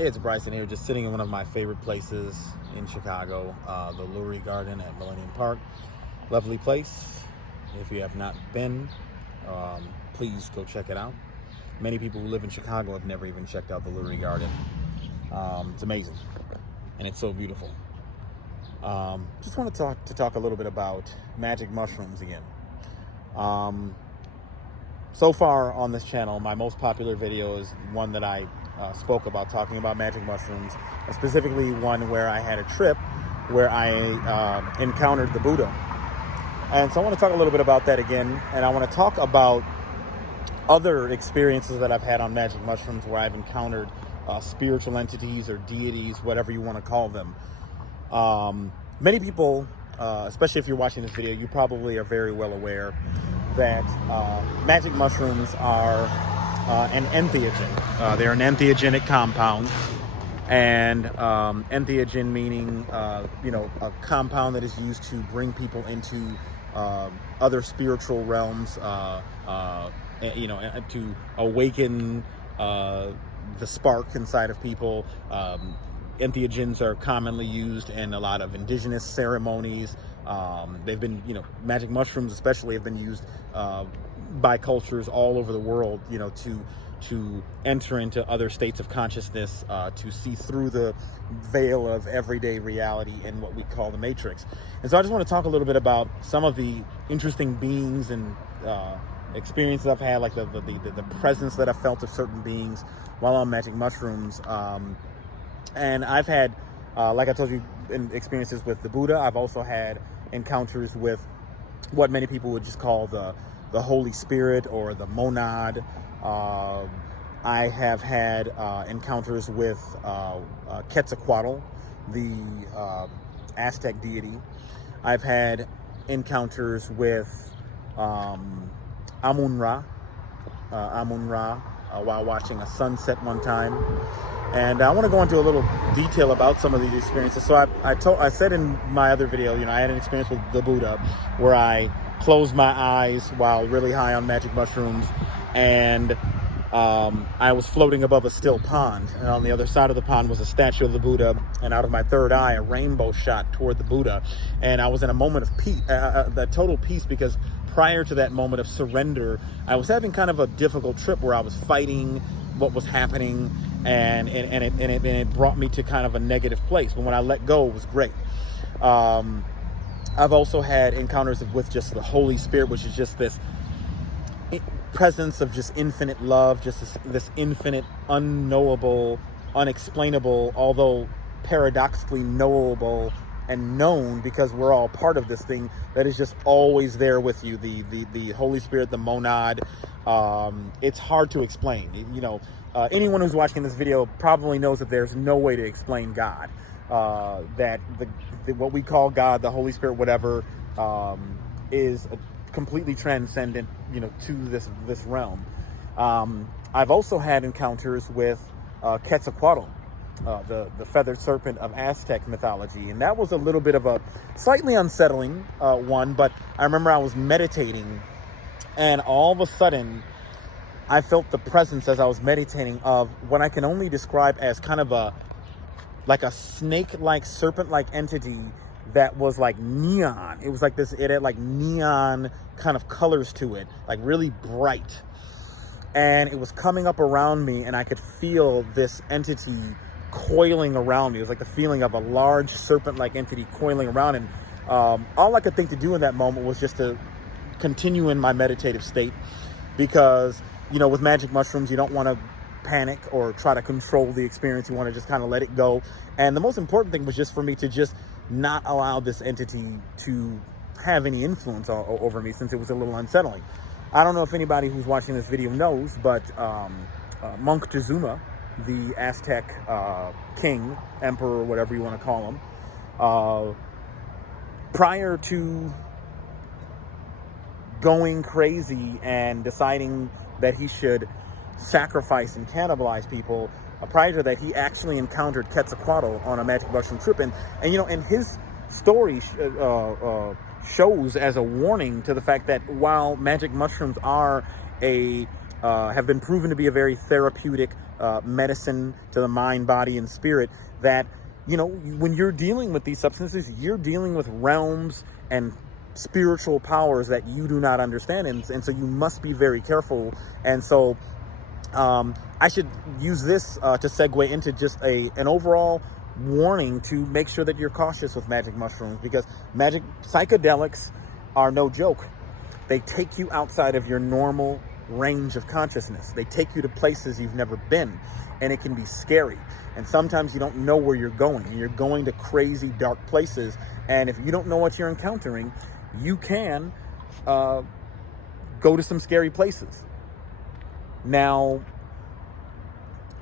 Hey, it's Bryson here, just sitting in one of my favorite places in Chicago, the Lurie Garden at Millennium Park. Lovely place. If you have not been, please go check it out. Many people who live in Chicago have never even checked out the Lurie Garden. It's amazing, and it's so beautiful. Just want to talk a little bit about magic mushrooms again. So far on this channel, my most popular video is one that I spoke about talking about magic mushrooms, specifically one where I had a trip where I encountered the Buddha. And so I want to talk a little bit about that again, and I want to talk about other experiences that I've had on magic mushrooms where I've encountered spiritual entities or deities, whatever you want to call them. Many people, especially if you're watching this video, you probably are very well aware that magic mushrooms are an entheogen. They're an entheogenic compound, and entheogen meaning a compound that is used to bring people into other spiritual realms, to awaken the spark inside of people. Entheogens are commonly used in a lot of indigenous ceremonies. They've been, magic mushrooms especially have been used by cultures all over the world, to enter into other states of consciousness, to see through the veil of everyday reality in what we call the Matrix. And so I just want to talk a little bit about some of the interesting beings and experiences I've had, like the presence that I felt of certain beings while on magic mushrooms. And I've had, like I told you, experiences with the Buddha. I've also had encounters with what many people would just call the Holy Spirit or the monad. I have had encounters with Quetzalcoatl, the Aztec deity. I've had encounters with Amun Ra, while watching a sunset one time. And I want to go into a little detail about some of these experiences. So I said in my other video, I had an experience with the Buddha where I closed my eyes while really high on magic mushrooms, and I was floating above a still pond. And on the other side of the pond was a statue of the Buddha, and out of my third eye, a rainbow shot toward the Buddha. And I was in a moment of peace, total peace, because prior to that moment of surrender, I was having kind of a difficult trip where I was fighting what was happening, and it brought me to kind of a negative place. But when I let go, it was great. I've also had encounters with just the Holy Spirit, which is just this presence of just infinite love, just this infinite, unknowable, unexplainable, although paradoxically knowable and known, because we're all part of this thing that is just always there with you. The Holy Spirit, the monad. It's hard to explain. Anyone who's watching this video probably knows that there's no way to explain God. That what we call God, the Holy Spirit, whatever, is completely transcendent, to this realm. I've also had encounters with Quetzalcoatl, the feathered serpent of Aztec mythology, and that was a little bit of a slightly unsettling one. But I remember I was meditating, and all of a sudden I felt the presence as I was meditating of what I can only describe as kind of a snake-like, serpent-like entity that was like neon. It was like this, it had like neon kind of colors to it, like really bright. And it was coming up around me, and I could feel this entity coiling around me. It was like the feeling of a large serpent-like entity coiling around. And all I could think to do in that moment was just to continue in my meditative state, because with magic mushrooms, you don't want to panic or try to control the experience. You want to just kind of let it go. And the most important thing was just for me to just not allow this entity to have any influence over me, since it was a little unsettling. I don't know if anybody who's watching this video knows, but Moctezuma, the Aztec king, emperor, whatever you want to call him, prior to going crazy and deciding that he should sacrifice and cannibalize people, prior to that, he actually encountered Quetzalcoatl on a magic mushroom trip. And his story shows as a warning to the fact that while magic mushrooms are have been proven to be a very therapeutic medicine to the mind, body, and spirit, that, you know, when you're dealing with these substances, you're dealing with realms and spiritual powers that you do not understand. And so you must be very careful. And so I should use this to segue into just an overall warning to make sure that you're cautious with magic mushrooms, because psychedelics are no joke. They take you outside of your normal range of consciousness. They take you to places you've never been, and it can be scary. And sometimes you don't know where you're going. You're going to crazy dark places, and if you don't know what you're encountering, you can go to some scary places. Now,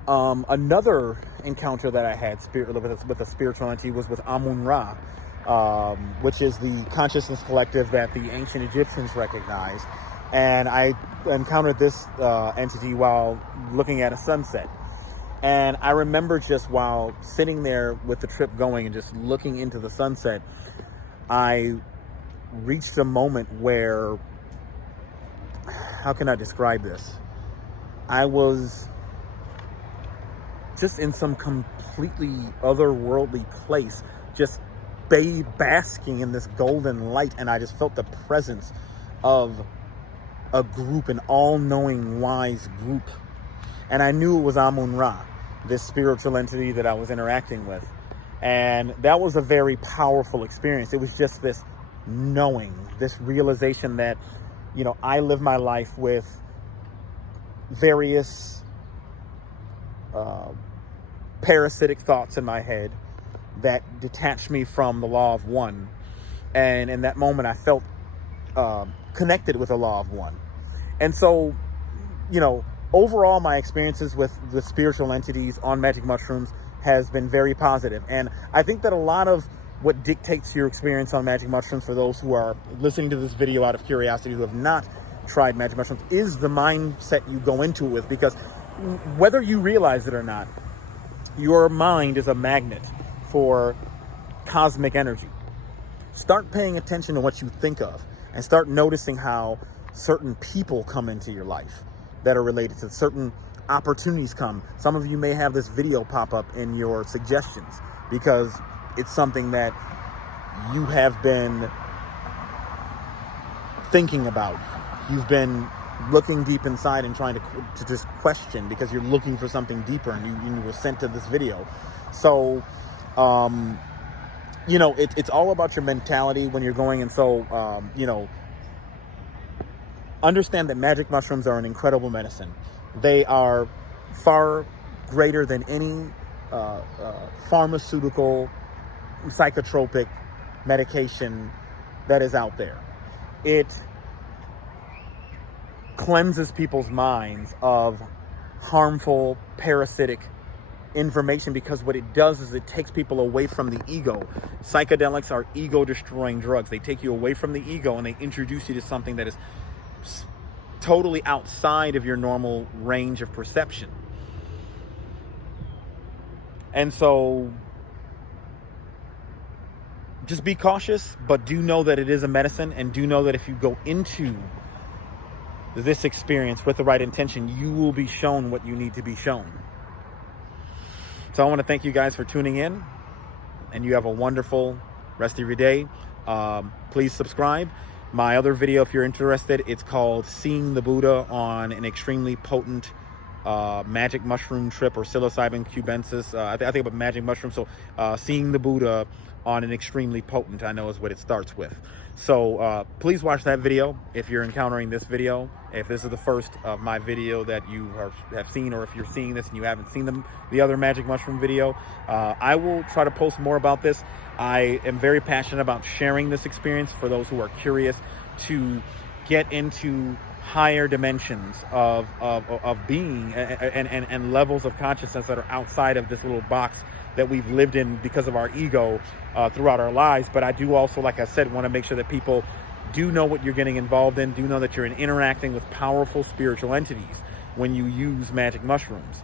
another encounter that I had with a spiritual entity was with Amun Ra, which is the consciousness collective that the ancient Egyptians recognized. And I encountered this entity while looking at a sunset. And I remember just while sitting there with the trip going and just looking into the sunset, I reached a moment where, how can I describe this? I was just in some completely otherworldly place, just basking in this golden light, and I just felt the presence of a group, an all-knowing, wise group. And I knew it was Amun Ra, this spiritual entity that I was interacting with. And that was a very powerful experience. It was just this knowing, this realization that, you know, I live my life with various parasitic thoughts in my head that detach me from the law of one. And in that moment, I felt connected with the law of one. And so, you know, overall, my experiences with the spiritual entities on magic mushrooms has been very positive. And I think that a lot of what dictates your experience on magic mushrooms, for those who are listening to this video out of curiosity, who have not tried magic mushrooms, is the mindset you go into it with. Because whether you realize it or not, your mind is a magnet for cosmic energy. Start paying attention to what you think of, and start noticing how certain people come into your life that are related to certain opportunities come. Some of you may have this video pop up in your suggestions because it's something that you have been thinking about. You've been looking deep inside and trying to just question, because you're looking for something deeper, and you were sent to this video. So, you know, it's all about your mentality when you're going. And so, you know, understand that magic mushrooms are an incredible medicine. They are far greater than any pharmaceutical, psychotropic medication that is out there. It cleanses people's minds of harmful, parasitic information, because what it does is it takes people away from the ego. Psychedelics are ego-destroying drugs. They take you away from the ego, and they introduce you to something that is totally outside of your normal range of perception. And so just be cautious, but do know that it is a medicine, and do know that if you go into this experience with the right intention, you will be shown what you need to be shown. So I want to thank you guys for tuning in, and you have a wonderful rest of your day. Please subscribe. My other video, if you're interested, it's called Seeing the Buddha on an Extremely Potent Magic Mushroom Trip, or Psilocybin cubensis. I think about magic mushroom. So Seeing the Buddha on an Extremely Potent, I know, is what it starts with. So please watch that video if you're encountering this video. If this is the first of my video that you have seen, or if you're seeing this and you haven't seen the other magic mushroom video, I will try to post more about this. I am very passionate about sharing this experience for those who are curious to get into higher dimensions of being and levels of consciousness that are outside of this little box that we've lived in because of our ego throughout our lives. But I do also, like I said, want to make sure that people do know what you're getting involved in, do know that you're interacting with powerful spiritual entities when you use magic mushrooms.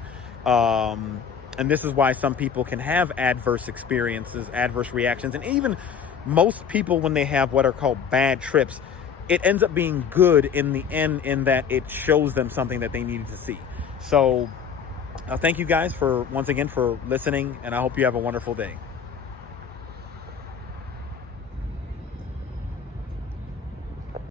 And this is why some people can have adverse experiences, adverse reactions. And even most people, when they have what are called bad trips, it ends up being good in the end, in that it shows them something that they needed to see. So Thank you guys once again for listening, and I hope you have a wonderful day.